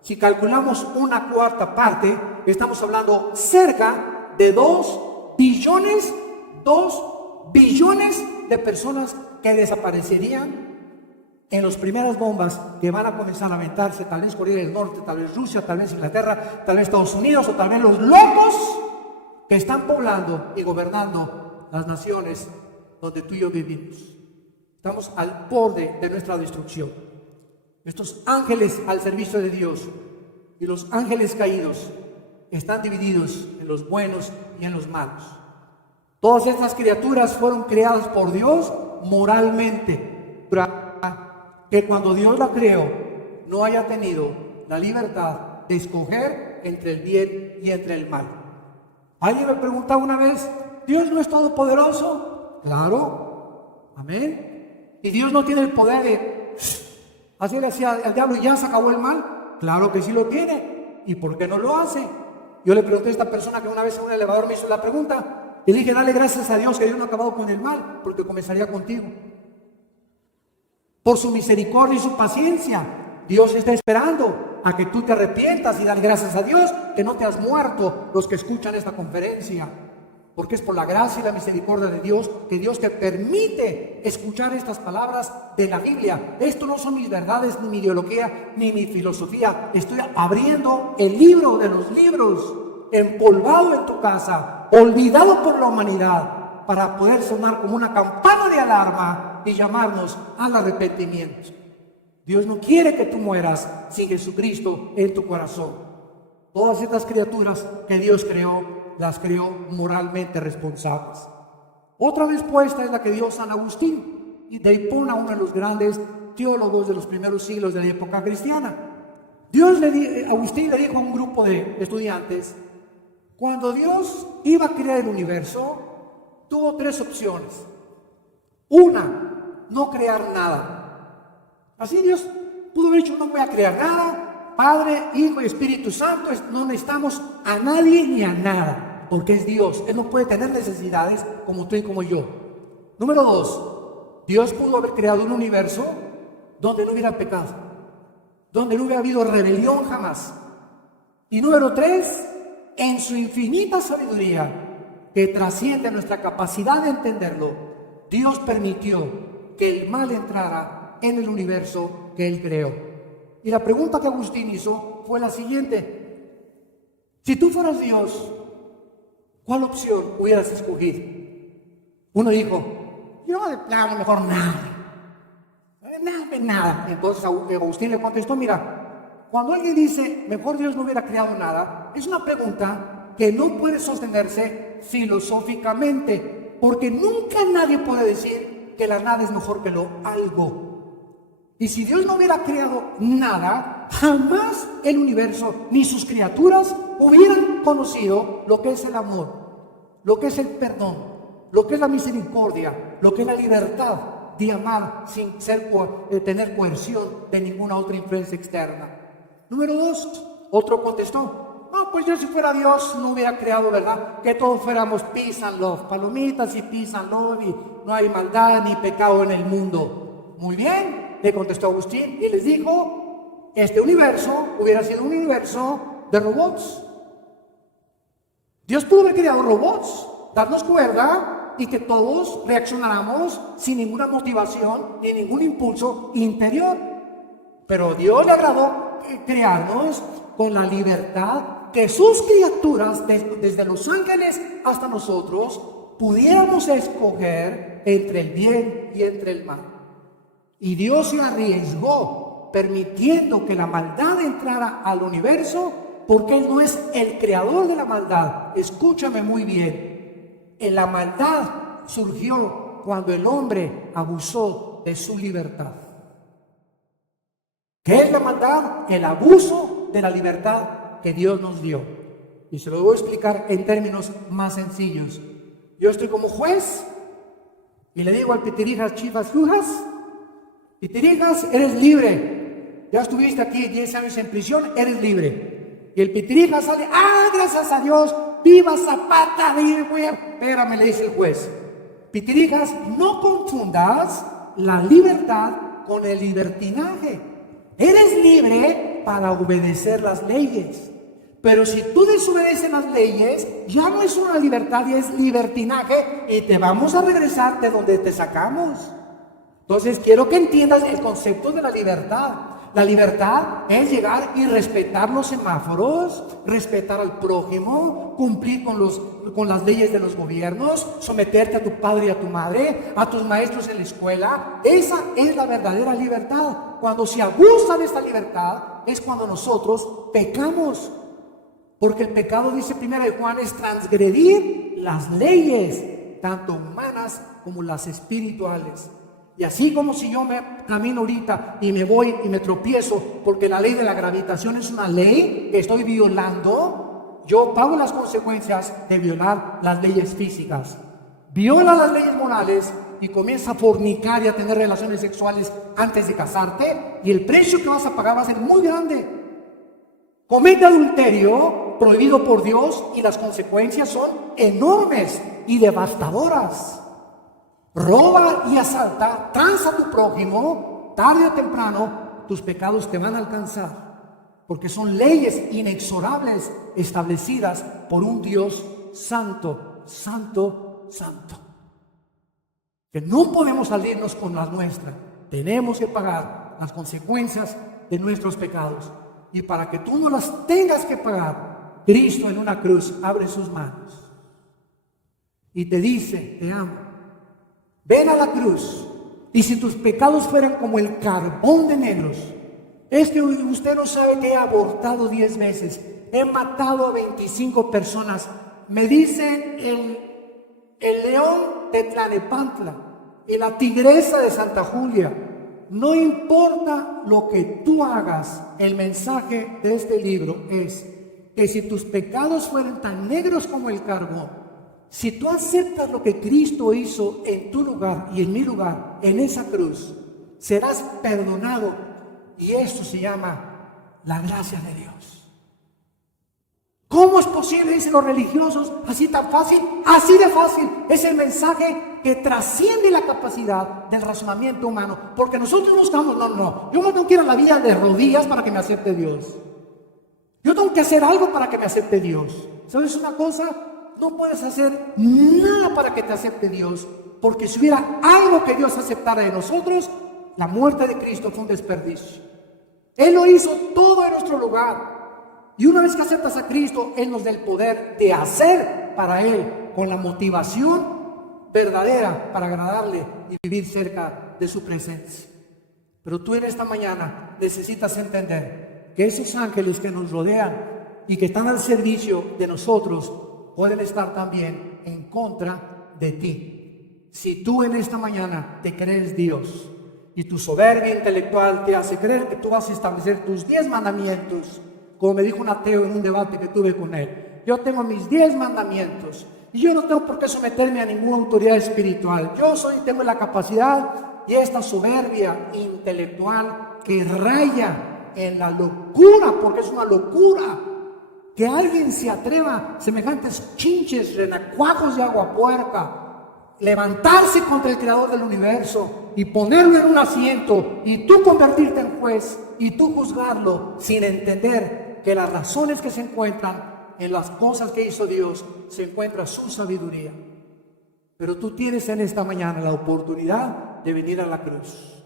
Si calculamos una cuarta parte, estamos hablando cerca de 2 billones de personas que desaparecerían en las primeras bombas que van a comenzar a aventarse, tal vez Corea del Norte, tal vez Rusia, tal vez Inglaterra, tal vez Estados Unidos, o tal vez los locos que están poblando y gobernando las naciones donde tú y yo vivimos. Estamos al borde de nuestra destrucción. Estos ángeles al servicio de Dios y los ángeles caídos están divididos en los buenos y en los malos. Todas estas criaturas fueron creadas por Dios moralmente, para que cuando Dios la creó no haya tenido la libertad de escoger entre el bien y entre el mal. Alguien me preguntaba una vez, ¿Dios no es todopoderoso? Claro, amén. ¿Y Dios no tiene el poder de hacerle así al diablo y ya se acabó el mal? Claro que sí lo tiene. ¿Y por qué no lo hace? Yo le pregunté a esta persona que una vez en un elevador me hizo la pregunta, y le dije, dale gracias a Dios que Dios no ha acabado con el mal, porque comenzaría contigo. Por su misericordia y su paciencia, Dios está esperando a que tú te arrepientas y dar gracias a Dios que no te has muerto, los que escuchan esta conferencia. Porque es por la gracia y la misericordia de Dios que Dios te permite escuchar estas palabras de la Biblia. Esto no son mis verdades, ni mi ideología, ni mi filosofía. Estoy abriendo el libro de los libros, empolvado en tu casa, olvidado por la humanidad, para poder sonar como una campana de alarma y llamarnos al arrepentimiento. Dios no quiere que tú mueras sin Jesucristo en tu corazón. Todas estas criaturas que Dios creó, las creó moralmente responsables. Otra respuesta es la que dio San Agustín, y de Hipona, uno de los grandes teólogos de los primeros siglos de la época cristiana. Agustín le dijo a un grupo de estudiantes, cuando Dios iba a crear el universo, tuvo 3 opciones. Una, no crear nada. Así Dios pudo haber dicho, no voy a crear nada, Padre, Hijo y Espíritu Santo, no necesitamos a nadie ni a nada, porque es Dios. Él no puede tener necesidades como tú y como yo. Número 2, Dios pudo haber creado un universo donde no hubiera pecado, donde no hubiera habido rebelión jamás. Y número 3, en su infinita sabiduría, que trasciende nuestra capacidad de entenderlo, Dios permitió que el mal entrara en el universo que Él creó. Y la pregunta que Agustín hizo fue la siguiente: si tú fueras Dios, ¿cuál opción hubieras escogido? Uno dijo: yo de plano mejor nada. Entonces Agustín le contestó: mira, cuando alguien dice mejor Dios no hubiera creado nada, es una pregunta que no puede sostenerse filosóficamente, porque nunca nadie puede decir que la nada es mejor que lo algo. Y si Dios no hubiera creado nada, jamás el universo ni sus criaturas hubieran conocido lo que es el amor, lo que es el perdón, lo que es la misericordia, lo que es la libertad de amar sin tener coerción de ninguna otra influencia externa. Número 2, otro contestó: no, pues yo si fuera Dios no hubiera creado, ¿verdad? Que todos fuéramos peace and love, palomitas y peace and love, y no hay maldad ni pecado en el mundo. Muy bien, le contestó Agustín y les dijo: este universo hubiera sido un universo de robots. Dios pudo haber creado robots, darnos cuerda y que todos reaccionáramos sin ninguna motivación ni ningún impulso interior. Pero Dios le agradó crearnos con la libertad que sus criaturas, desde los ángeles hasta nosotros, pudiéramos escoger entre el bien y entre el mal. Y Dios se arriesgó permitiendo que la maldad entrara al universo, porque Él no es el creador de la maldad. Escúchame muy bien: la maldad surgió cuando el hombre abusó de su libertad. ¿Qué es la maldad? El abuso de la libertad que Dios nos dio. Y se lo voy a explicar en términos más sencillos. Yo estoy como juez y le digo al Pitirijas Chivas Lujas: Pitirijas, eres libre. Ya estuviste aquí 10 años en prisión, eres libre. Y el Pitirijas sale: gracias a Dios, viva Zapata, espérame, le dice el juez. Pitirijas, no confundas la libertad con el libertinaje. Eres libre para obedecer las leyes. Pero si tú desobedeces las leyes, ya no es una libertad, y es libertinaje, y te vamos a regresar de donde te sacamos. Entonces quiero que entiendas el concepto de la libertad. La libertad es llegar y respetar los semáforos, respetar al prójimo, cumplir con las leyes de los gobiernos, someterte a tu padre y a tu madre, a tus maestros en la escuela. Esa es la verdadera libertad. Cuando se abusa de esta libertad es cuando nosotros pecamos. Porque el pecado, dice 1 Juan, es transgredir las leyes, tanto humanas como las espirituales. Y así como si yo me camino ahorita y me voy y me tropiezo porque la ley de la gravitación es una ley que estoy violando, yo pago las consecuencias de violar las leyes físicas. Viola las leyes morales y comienza a fornicar y a tener relaciones sexuales antes de casarte, y el precio que vas a pagar va a ser muy grande. Comete adulterio prohibido por Dios y las consecuencias son enormes y devastadoras. Roba y asalta, tranza a tu prójimo, tarde o temprano tus pecados te van a alcanzar, porque son leyes inexorables establecidas por un Dios santo, santo, santo, que no podemos salirnos con las nuestras. Tenemos que pagar las consecuencias de nuestros pecados, y para que tú no las tengas que pagar, Cristo en una cruz abre sus manos y te dice: te amo. Ven a la cruz, y si tus pecados fueran como el carbón de negros, es que usted no sabe que he abortado 10 veces, he matado a 25 personas. Me dicen el león de Tlalnepantla y la tigresa de Santa Julia. No importa lo que tú hagas, el mensaje de este libro es que si tus pecados fueran tan negros como el carbón, si tú aceptas lo que Cristo hizo en tu lugar y en mi lugar, en esa cruz, serás perdonado. Y esto se llama la gracia de Dios. ¿Cómo es posible, dicen los religiosos, así tan fácil? Así de fácil. Es el mensaje que trasciende la capacidad del razonamiento humano. Porque nosotros no estamos, yo no tengo que ir a la vida de rodillas para que me acepte Dios. Yo tengo que hacer algo para que me acepte Dios. ¿Sabes una cosa? No puedes hacer nada para que te acepte Dios. Porque si hubiera algo que Dios aceptara de nosotros, la muerte de Cristo fue un desperdicio. Él lo hizo todo en nuestro lugar. Y una vez que aceptas a Cristo, Él nos da el poder de hacer para Él con la motivación verdadera para agradarle y vivir cerca de su presencia. Pero tú en esta mañana necesitas entender que esos ángeles que nos rodean y que están al servicio de nosotros pueden estar también en contra de ti. Si tú en esta mañana te crees Dios y tu soberbia intelectual te hace creer que tú vas a establecer tus 10 mandamientos, como me dijo un ateo en un debate que tuve con él, yo tengo mis 10 mandamientos y yo no tengo por qué someterme a ninguna autoridad espiritual. Tengo la capacidad y esta soberbia intelectual que raya en la locura, porque es una locura que alguien se atreva, semejantes chinches, renacuajos de agua puerca, levantarse contra el creador del universo y ponerlo en un asiento y tú convertirte en juez y tú juzgarlo sin entender que las razones que se encuentran en las cosas que hizo Dios se encuentra su sabiduría. Pero tú tienes en esta mañana la oportunidad de venir a la cruz,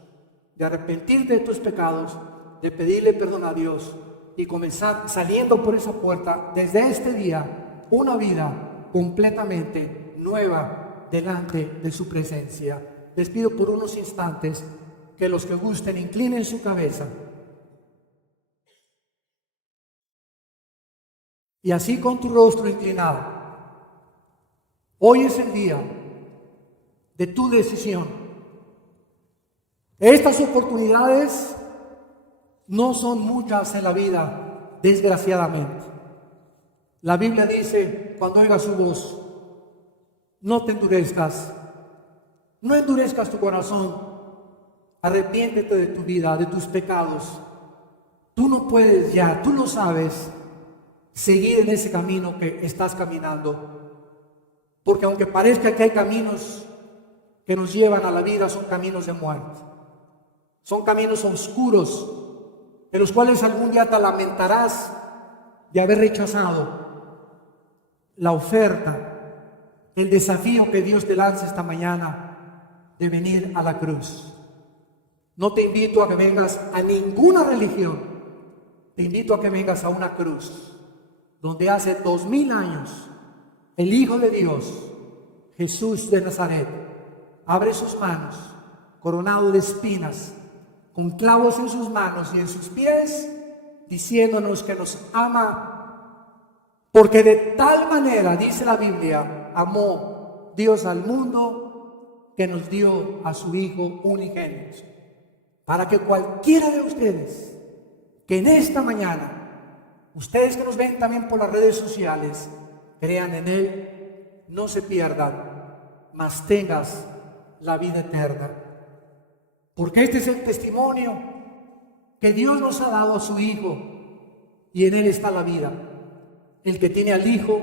de arrepentirte de tus pecados, de pedirle perdón a Dios y comenzar saliendo por esa puerta desde este día una vida completamente nueva delante de su presencia. Les pido por unos instantes que los que gusten inclinen su cabeza y así con tu rostro inclinado. Hoy es el día de tu decisión. Estas oportunidades no son muchas en la vida, desgraciadamente. La Biblia dice, cuando oigas su voz, no te endurezcas, no endurezcas tu corazón, arrepiéntete de tu vida, de tus pecados. Tú no puedes ya, tú lo sabes, seguir en ese camino que estás caminando, porque aunque parezca que hay caminos que nos llevan a la vida, son caminos de muerte, son caminos oscuros, de los cuales algún día te lamentarás de haber rechazado la oferta, el desafío que Dios te lanza esta mañana de venir a la cruz. No te invito a que vengas a ninguna religión, te invito a que vengas a una cruz, donde hace 2000 años el Hijo de Dios, Jesús de Nazaret, abre sus manos, coronado de espinas, con clavos en sus manos y en sus pies, diciéndonos que nos ama, porque de tal manera, dice la Biblia, amó Dios al mundo, que nos dio a su Hijo unigénito, para que cualquiera de ustedes que en esta mañana, ustedes que nos ven también por las redes sociales, crean en Él, no se pierdan, mas tengas la vida eterna. Porque este es el testimonio que Dios nos ha dado a su Hijo, y en Él está la vida. El que tiene al Hijo,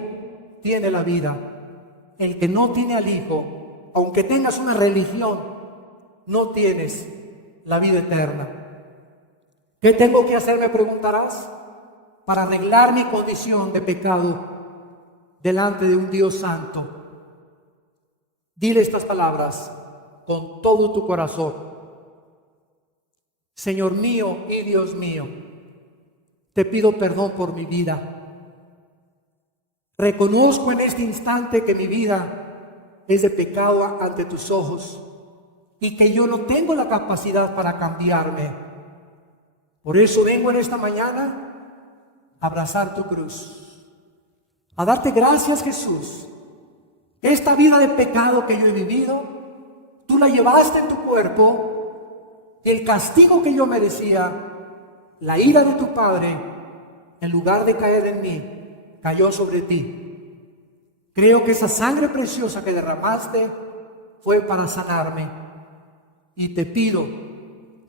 tiene la vida. El que no tiene al Hijo, aunque tengas una religión, no tienes la vida eterna. ¿Qué tengo que hacer, me preguntarás, para arreglar mi condición de pecado delante de un Dios santo? Dile estas palabras con todo tu corazón. Señor mío y Dios mío, te pido perdón por mi vida. Reconozco en este instante que mi vida es de pecado ante tus ojos y que yo no tengo la capacidad para cambiarme. Por eso vengo en esta mañana a abrazar tu cruz, a darte gracias, Jesús. Esta vida de pecado que yo he vivido, tú la llevaste en tu cuerpo. El castigo que yo merecía, la ira de tu Padre, en lugar de caer en mí, cayó sobre ti. Creo que esa sangre preciosa que derramaste fue para sanarme. Y te pido,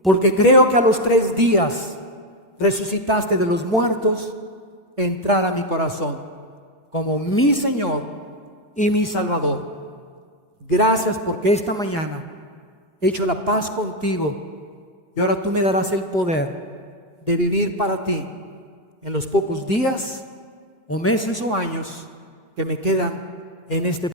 porque creo que a los 3 días resucitaste de los muertos, entrar a mi corazón como mi Señor y mi Salvador. Gracias porque esta mañana he hecho la paz contigo y ahora tú me darás el poder de vivir para ti en los pocos días o meses o años que me quedan en este